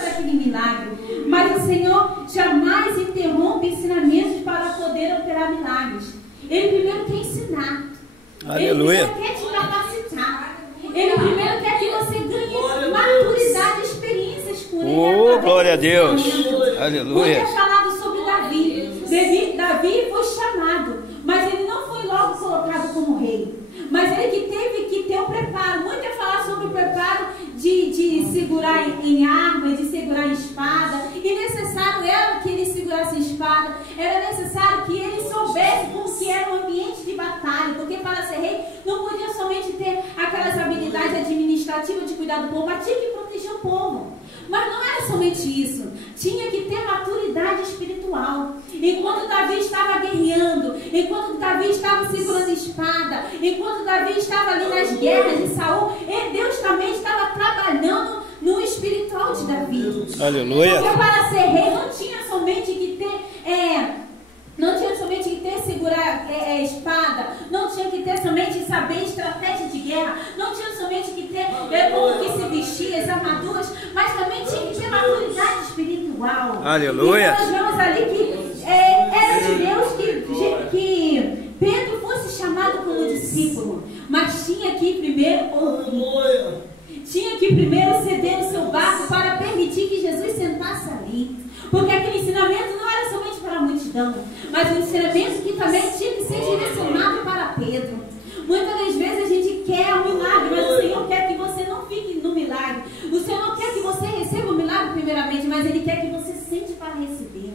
daquele milagre, mas o Senhor jamais interrompe ensinamentos para poder operar milagres. Ele primeiro quer ensinar. Aleluia. Ele primeiro quer te capacitar. Ele primeiro quer que você ganhe maturidade, experiências com ele. Oh, glória a Deus. Aleluia. Muito é falado sobre Davi. Davi foi chamado, mas ele não foi logo colocado como rei. Mas ele que teve que ter o preparo. Muito é falar sobre o preparo de segurar em arma, de segurar em espada. E necessário era que ele segurasse a espada. Era necessário que ele soubesse como que era o ambiente de batalha. Porque para ser rei não podia somente ter aquelas habilidades administrativas de cuidar do povo, mas tinha que proteger o povo. Mas não era somente isso. Tinha que ter maturidade espiritual. Enquanto Davi estava guerreando, enquanto Davi estava segurando a espada, enquanto Davi estava ali nas guerras de Saul, Deus também estava trabalhando no espiritual de Davi. Aleluia. Porque para ser rei não tinha somente que ter segurar espada, não tinha que ter somente saber estratégia de guerra, não tinha somente que ter como que se vestir, as armaduras, mas também tinha que ter maturidade espiritual. Aleluia. E nós vemos ali que era de Deus que Pedro fosse chamado como discípulo, mas tinha que primeiro ouvir. Tinha que primeiro ceder o seu barco para permitir que Jesus sentasse ali. Porque aquele ensinamento não era somente para a multidão, mas um ensinamento que também tinha que ser direcionado para Pedro. Muitas das vezes a gente quer um milagre, mas o Senhor quer que você não fique no milagre. O Senhor não quer que você receba o milagre primeiramente, mas Ele quer que você sente para receber.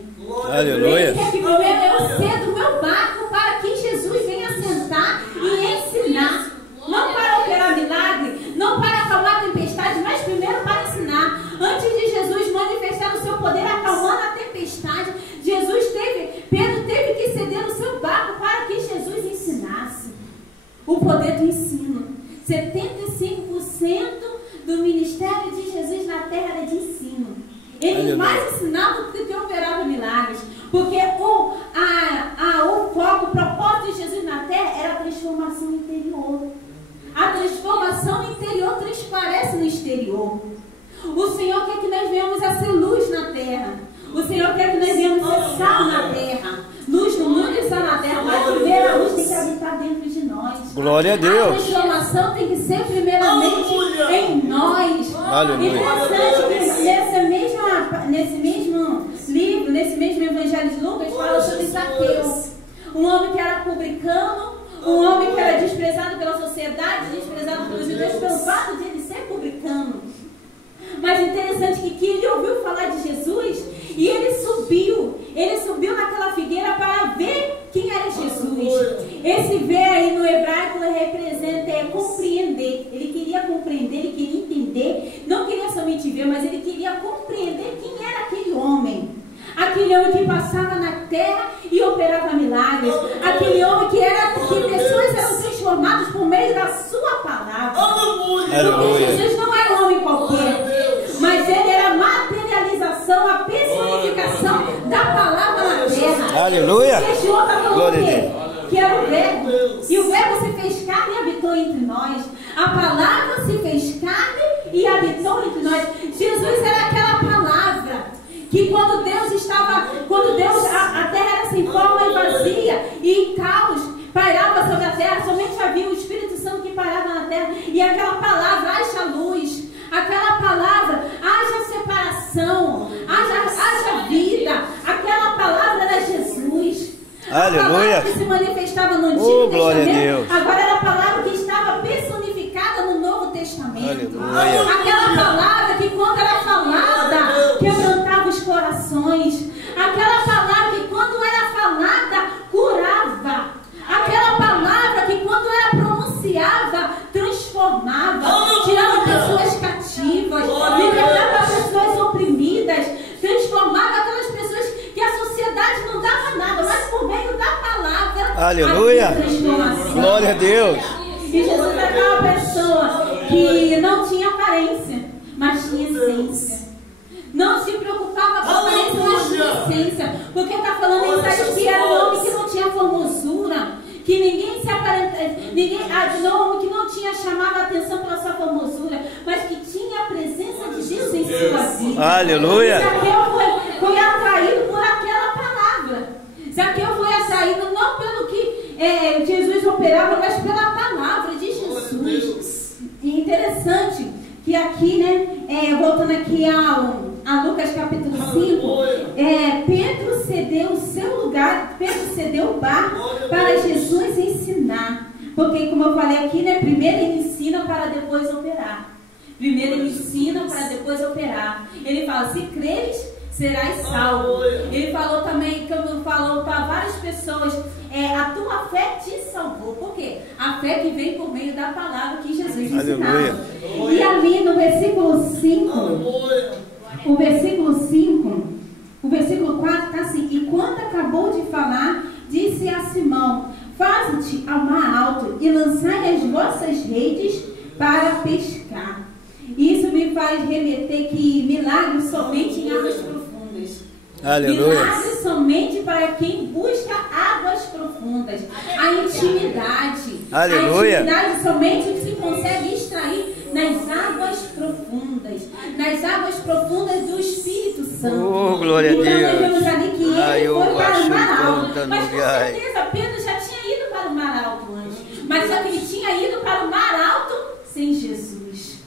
Aleluia. Ele quer que primeiro eu cedo o meu barco para que Jesus venha sentar e ensinar. Não para operar milagre, não para acalmar a tempestade, mas primeiro para ensinar. Antes de Jesus manifestar o seu poder acalmando a tempestade, Pedro teve que ceder o seu barco para que Jesus ensinasse. O poder do ensino. 75% do ministério de Jesus na terra era de ensino. Ele mais ensinava do que operava milagres. Porque o foco, o propósito de Jesus na terra era a transformação interior. A transformação interior transparece no exterior. O Senhor quer que nós venhamos a ser luz na terra. O Senhor quer que nós venhamos a ser sal na terra. Luz do mundo e sal na terra. Mas primeiro a luz tem que habitar dentro de nós. Glória a Deus. A transformação tem que ser primeiramente em nós. Aleluia. Interessante que nesse mesmo livro, nesse mesmo Evangelho de Lucas, fala sobre Zaqueu. Um homem que era publicano, um homem que era desprezado pela sociedade, desprezado pelos judeus, pelo fato de ele ser publicano. Mas interessante que ele ouviu falar de Jesus e ele subiu naquela figueira para ver quem era Jesus. Esse ver aí no hebraico representa compreender. Ele queria compreender, ele queria entender, não queria somente ver, mas ele queria compreender quem era aquele homem. Aquele homem que passava na terra e operava milagres. Aquele homem que pessoas eram transformadas por meio da sua palavra. Porque Jesus não era um homem qualquer, mas ele era a materialização, a personificação da palavra na terra. Aleluia. E João está falando o quê? Que era o verbo. E o verbo se fez carne e habitou entre nós. A palavra se fez carne e habitou entre nós. Jesus era aquela palavra que quando a terra era sem forma e vazia e em caos pairava sobre a terra, somente havia o Espírito Santo que pairava na terra, e aquela palavra, haja luz, aquela palavra, haja separação, haja vida, aquela palavra era Jesus. Aleluia. A palavra que se manifestava no Antigo Testamento, agora era a palavra que estava personificada no Novo Testamento. Aleluia. Aquela palavra que quando era falada, quebrantava os corações. Aquela palavra que quando era falada, curava. Aquela palavra que quando era pronunciada, transformava. Tirava pessoas cativas, libertava pessoas oprimidas, transformava aquelas pessoas que a sociedade não dava nada, mas por meio da palavra. Aleluia. Glória a Deus. E Jesus era aquela pessoa que não tinha aparência, mas tinha essência. Não se preocupava com a aparência, mas tinha essência. Porque está falando em Isaías que era um homem que não tinha formosura, que ninguém se aparentava, homem que não tinha chamado a atenção pela sua formosura, mas que tinha a presença de Deus em sua vida. Aleluia. Zaqueu foi atraído por aquela palavra. Zaqueu foi atraído não pelo que Jesus operava, mas pela palavra de Jesus. E interessante que aqui, né, voltando aqui a Lucas capítulo 5, Pedro cedeu o seu lugar, Pedro cedeu o barco para Jesus ensinar. Porque, como eu falei aqui, né, primeiro ele ensina para depois operar. Primeiro ele ensina para depois operar. Ele fala, se creres, serás salvo. Ele falou também, como falou para várias pessoas, a tua fé te salvou. Por quê? A fé que vem por meio da palavra que Jesus ensinava. E ali no versículo 5, o versículo 4 está assim, e quando acabou de falar, disse a Simão, faze-te ao mar alto e lançai as vossas redes para pescar. Isso me faz remeter que milagres somente em águas profundas. Aleluia. Milagres somente para quem busca águas profundas. A intimidade. Aleluia. A intimidade somente se consegue extrair nas águas profundas. Nas águas profundas do Espírito Santo. Oh, glória a Deus. Então nós vemos ali que ele foi para o mar alto. Mas com lugar. certeza Pedro já tinha ido para o mar alto antes. Mas só que ele tinha ido para o mar alto sem Jesus.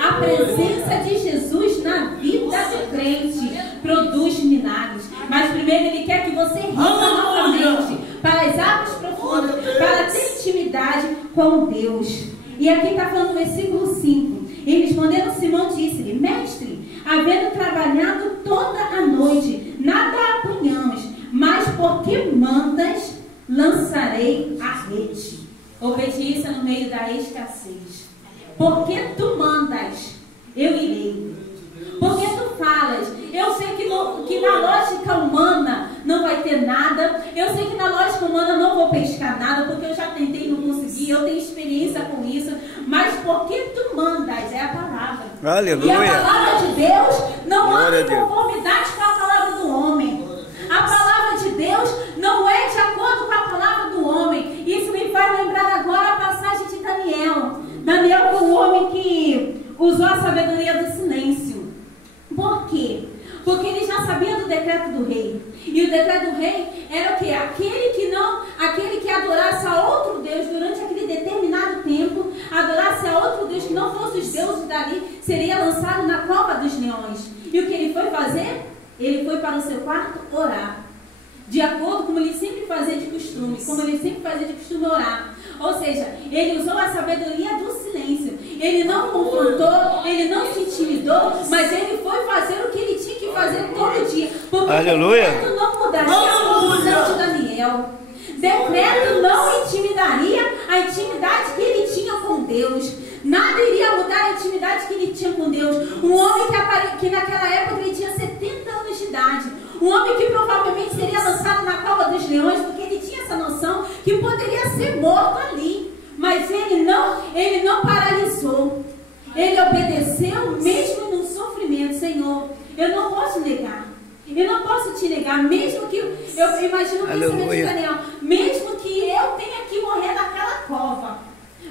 A presença de Jesus na vida do crente produz milagres. Mas primeiro ele quer que você renda novamente para as águas profundas, para ter intimidade com Deus. E aqui está falando no versículo 5. E respondendo Simão, disse-lhe, mestre, havendo trabalhado toda a noite, nada apanhamos, mas porque mandas, lançarei a rede. Obediência no meio da escassez. Porque tu mandas, eu irei. Porque tu falas, eu sei que na lógica humana não vai ter nada. Eu sei que na lógica humana não vou pescar nada, porque eu já tentei e não consegui. Eu tenho experiência com isso. Mas porque tu mandas, é a palavra. Aleluia. E a palavra de Deus não anda em Deus. conformidade com a palavra do homem. A palavra de Deus não é de acordo com a palavra do homem. Isso me faz lembrar agora a passagem de Daniel. Daniel foi um homem que usou a sabedoria do silêncio. Por quê? Porque ele já sabia do decreto do rei. E o decreto do rei era o quê? Aquele que adorasse a outro Deus durante aquele determinado tempo, adorasse a outro Deus que não fosse os deuses dali, seria lançado na cova dos leões. E o que ele foi fazer? Ele foi para o seu quarto orar. De acordo com ele sempre fazia de costume. Como ele sempre fazia de costume orar. Ou seja, ele usou a sabedoria do silêncio. Ele não confrontou, ele não se intimidou, mas ele foi fazer o que ele tinha que fazer todo dia. Porque Aleluia. o decreto não mudaria a condição de Daniel. Decreto não intimidaria a intimidade que ele tinha com Deus. Nada iria mudar a intimidade que ele tinha com Deus. Um homem que naquela época ele tinha 70 anos de idade. Um homem que provavelmente seria lançado na cova dos leões, porque ele tinha essa noção que poderia ser morto ali. Mas ele não paralisou. Ele obedeceu mesmo no sofrimento. Senhor, eu não posso negar. Eu não posso te negar, mesmo que eu imagino o pensamento de Daniel, mesmo que eu tenha que morrer naquela cova.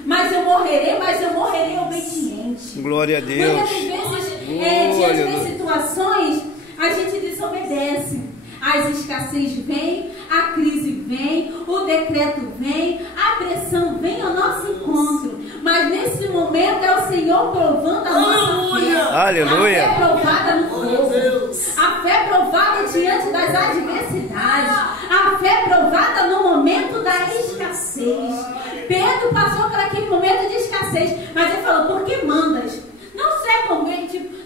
Mas eu morrerei obediente. Glória a Deus. Muitas vezes, diante das situações, a gente desobedece. As escassez vêm, a crise vem, o decreto vem, a pressão vem ao nosso encontro. Mas nesse momento é o Senhor provando a nossa fé. Aleluia. A fé provada no fogo. A fé provada diante das adversidades. A fé provada no momento da escassez. Pedro passou por aquele momento de escassez, mas ele falou, por que mandas?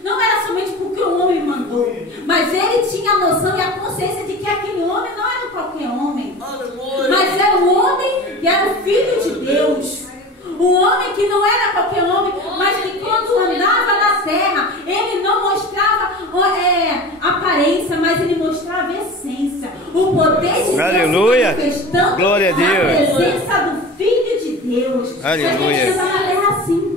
Não era somente porque o homem mandou, mas ele tinha a noção e a consciência de que aquele homem não era qualquer homem, mas era um homem que era o Filho de Deus. Um homem que não era qualquer homem, mas que quando andava na terra, ele não mostrava aparência, mas ele mostrava essência. O poder de Aleluia. Deus manifestando Glória a Deus. a presença do Filho de Deus. Aleluia. A gente anda na terra assim.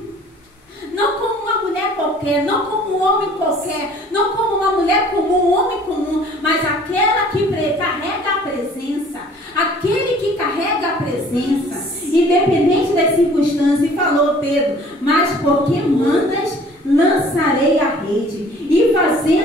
Não como uma mulher qualquer, não como um homem qualquer, não como uma mulher comum, um homem comum, mas aquela que carrega a presença, aquele que carrega a presença, independente das circunstâncias. E falou Pedro, mas porque mandas, lançarei a rede. E fazendo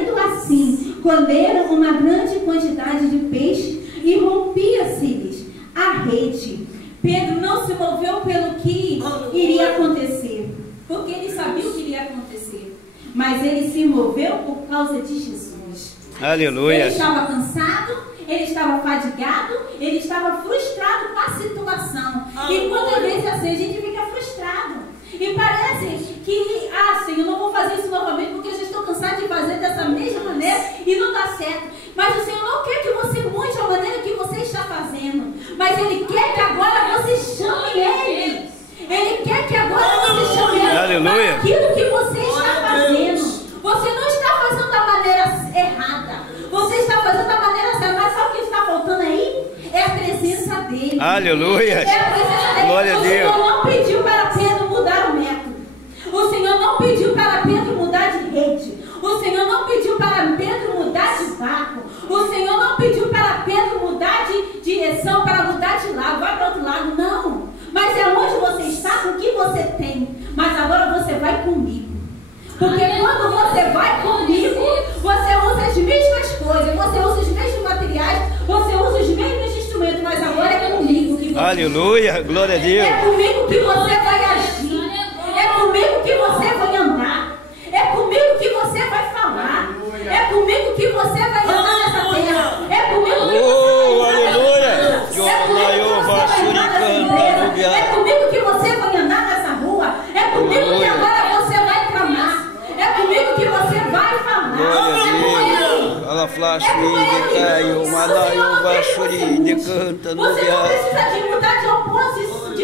colheram uma grande quantidade de peixe e rompia-se-lhes a rede. Pedro não se moveu pelo que iria acontecer, porque ele sabia o que iria acontecer, mas ele se moveu por causa de Jesus. Aleluia. Ele estava cansado, ele estava fadigado, ele estava frustrado com a situação. E quantas vezes assim a gente fica frustrado e parece que, Senhor, não vou fazer isso novamente porque eu já estou cansado de fazer dessa mesma maneira e não dá certo. Mas o Senhor não quer que você mude a maneira que você está fazendo, mas Ele quer que agora você chame Ele. Ele quer que agora você chame Ele para aquilo que você está fazendo. Você não está fazendo da maneira errada, você está fazendo da maneira certa, mas só o que está faltando aí é a presença dele. Aleluia. É a presença dele. Glória a Deus. O Senhor não pediu para Pedro mudar o método. O Senhor não pediu para Pedro mudar de rede. O Senhor não pediu para Pedro mudar de barco. O Senhor não pediu para Pedro mudar de direção, para mudar de lado, vai para outro lado. Não. Mas é onde você está, com o que você tem. Mas agora você vai comigo. Porque quando você vai comigo, você usa as mesmas coisas, você usa os mesmos materiais, você usa os mesmos instrumentos, mas agora é comigo que você... Aleluia, glória a Deus. É comigo que você vai agir, é comigo que você vai andar, é comigo que você vai falar, é comigo que você vai andar nessa terra, é comigo que você vai aleluia. É comigo que você vai andar nessa rua, é comigo que agora você vai clamar. É comigo que você vai falar. Glória a Deus. Ela flash de caio, malaio bachuri de canta no Você não precisa de mudar de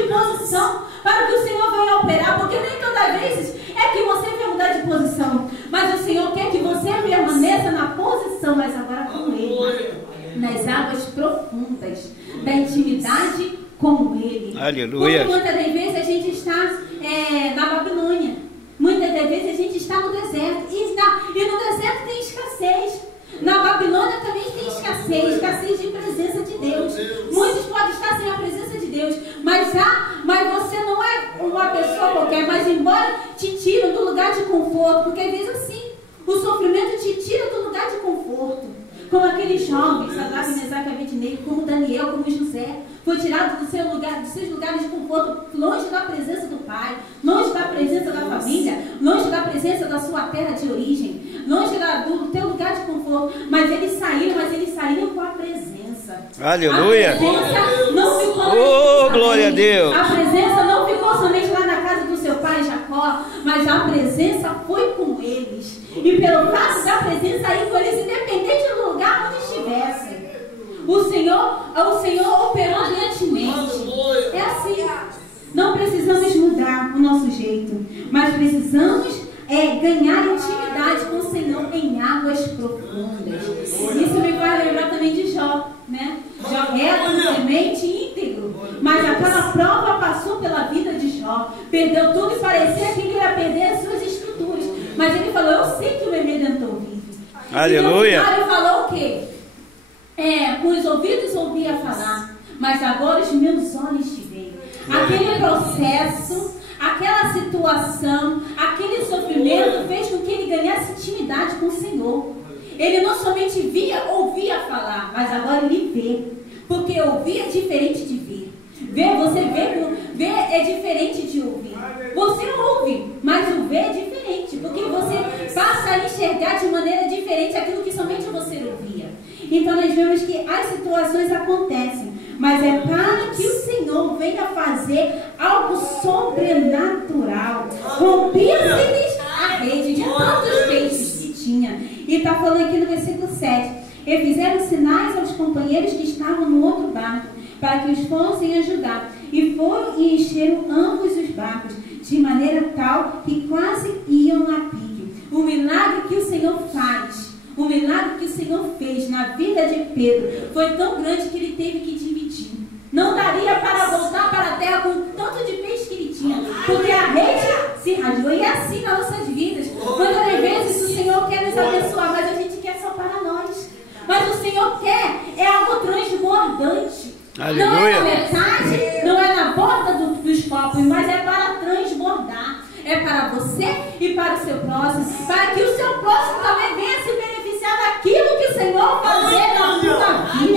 posição para que o Senhor venha operar, porque nem todas vezes é que você vai mudar de posição, mas o Senhor quer que você permaneça na posição, mas agora com Ele, nas águas profundas da intimidade com Ele. Aleluia. Porque muitas das vezes a gente está na Babilônia. Muitas das vezes a gente está no deserto e no deserto tem escassez. Na Babilônia também tem escassez de presença de Deus. Muitos podem estar sem a presença de Deus, mas você não é uma pessoa qualquer. Mas embora te tire do lugar de conforto, porque às vezes assim, o sofrimento te tira do lugar de conforto. Como aqueles jovens, Sadraque, Mesaque e Abednego, como Daniel, como José, foi tirado do seu lugar, dos seus lugares de conforto, longe da presença do Pai, longe da presença da família, longe da presença da sua terra de origem, longe do teu lugar de conforto. Mas eles saíram com a presença. Aleluia. A presença não ficou glória a Deus. A presença não ficou somente lá na casa do seu pai Jacó, mas a presença foi com eles. E pelo fato da presença aí com eles, independente do lugar onde estivessem, o Senhor operou diretamente. É assim. Não precisamos mudar o nosso jeito, mas precisamos ganhar intimidade com o Senhor em águas profundas. Isso me faz lembrar também de Jó, né? Jó reto, temente e íntegro. Mas aquela prova passou pela vida de Jó. Perdeu tudo e parecia que ele ia perder as suas estruturas. Mas ele falou, eu sei que o meu Redentor vive. Aleluia. E no final ele falou o quê? Com os ouvidos ouvia falar, mas agora os meus olhos te veem. Aquele processo, aquela situação, aquele sofrimento fez com que ele ganhasse intimidade com o Senhor. Ele não somente ouvia falar, mas agora ele vê. Porque ouvir é diferente de ver. Ver é diferente de ouvir. Você ouve, mas o ver é diferente, porque você passa a enxergar de maneira diferente aquilo que somente você ouvia. Então nós vemos que as situações acontecem, mas é para que o Senhor venha fazer algo sobrenatural. Rompia-se-lhes a rede de tantos peixes que tinha. E está falando aqui no versículo 7. E fizeram sinais aos companheiros que estavam no outro barco, para que os fossem ajudar. E foram e encheram ambos os barcos, de maneira tal que quase iam a pique. O milagre que o Senhor faz, o milagre que o Senhor fez na vida de Pedro, foi tão grande que ele teve que dividir. Não daria para voltar para a terra com o tanto de peixe que ele tinha, porque a rede se rasgou. E é assim nas nossas vidas. Muitas vezes o Senhor quer nos abençoar, mas a gente quer só para nós. Mas o Senhor quer algo transbordante. Aleluia. Não é na metade, não é na borda dos copos, mas é para transbordar. É para você e para o seu próximo, para que o seu próximo também venha se beneficiar daquilo que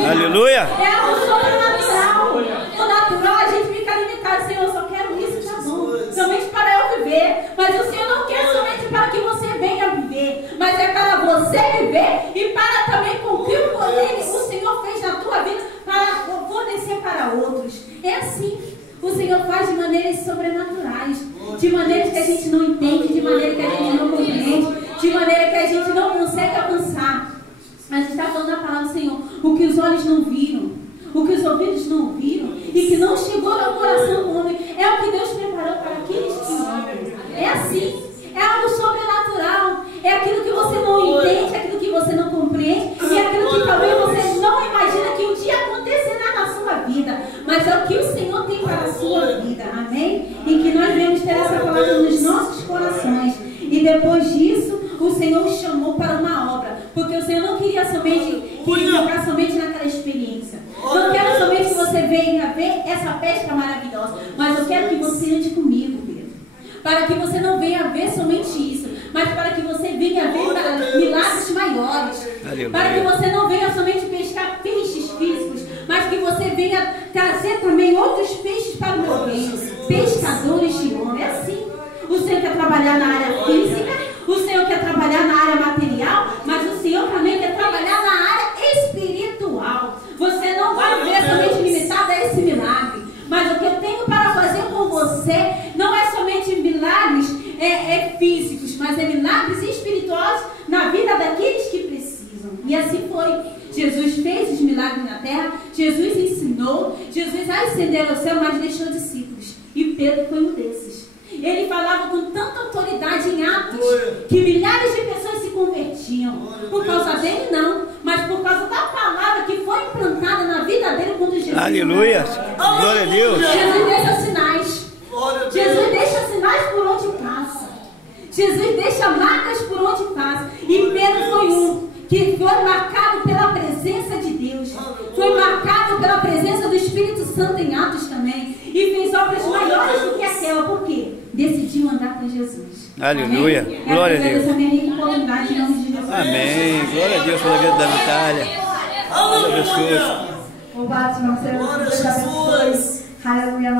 Aleluia. É algo sobrenatural. O natural a gente fica limitado. Senhor, eu só quero isso, tá bom. Somente para eu viver. Mas o Senhor não quer somente para que você venha viver. Mas é para você viver e para também cumprir o poder que o Senhor fez na tua vida para fornecer para outros. É assim. O Senhor faz de maneiras sobrenaturais. De maneiras que a gente não entende. De maneira que a gente não compreende. De maneira que a gente não consegue alcançar. Mas a gente está falando da palavra do Senhor. O que os olhos não viram, o que os ouvidos não ouviram e que não chegou ao coração do homem, é o que Deus preparou para aqueles que amam. É assim. É algo sobrenatural. É aquilo que você não entende, é aquilo que você não compreende e é aquilo que talvez você não imagina que um dia acontecerá na sua vida. Mas é o que o Senhor tem para a sua vida. Amém? E que nós devemos ter essa palavra nos nossos corações. E depois disso, o Senhor o chamou para uma obra. Porque o Senhor não queria somente ficar somente naquela experiência. Não quero somente que você venha ver essa pesca maravilhosa. Mas eu quero que você ande comigo, Pedro. Para que você não venha ver somente isso. Mas para que você venha ver milagres maiores. Aleluia. Para que você não venha somente pescar peixes físicos. Mas que você venha trazer também outros peixes para o meu reino. Pescadores de homem. É assim. O Senhor quer trabalhar na área física, o Senhor quer trabalhar na área material, mas o Senhor também quer trabalhar na área espiritual. Você não vai ver somente limitado a esse milagre, mas o que eu tenho para fazer com você não é somente milagres físicos, mas é milagres espirituais na vida daqueles que precisam. E assim foi. Jesus fez os milagres na terra, Jesus ensinou, Jesus ascendeu ao céu, mas deixou discípulos. E Pedro foi um desses. Ele falava com tanta autoridade em Atos que milhares de pessoas se convertiam. Por causa dele, não, mas por causa da palavra que foi implantada na vida dele quando Jesus. Aleluia. Glória a Deus. Jesus deixa sinais. Jesus deixa sinais por onde passa. Jesus deixa marcas por onde passa. E Pedro foi um que foi marcado pela presença de Deus. Foi marcado pela presença do Espírito Santo em Atos também. E fez obras maiores do que aquela. Por quê? Decidiu andar com Jesus. Aleluia. Amém? Glória a Deus. Em nome de Jesus. Amém. Glória a Deus pela vida da Natália. Deus abençoe. O Batman, Deus abençoe. Aleluia.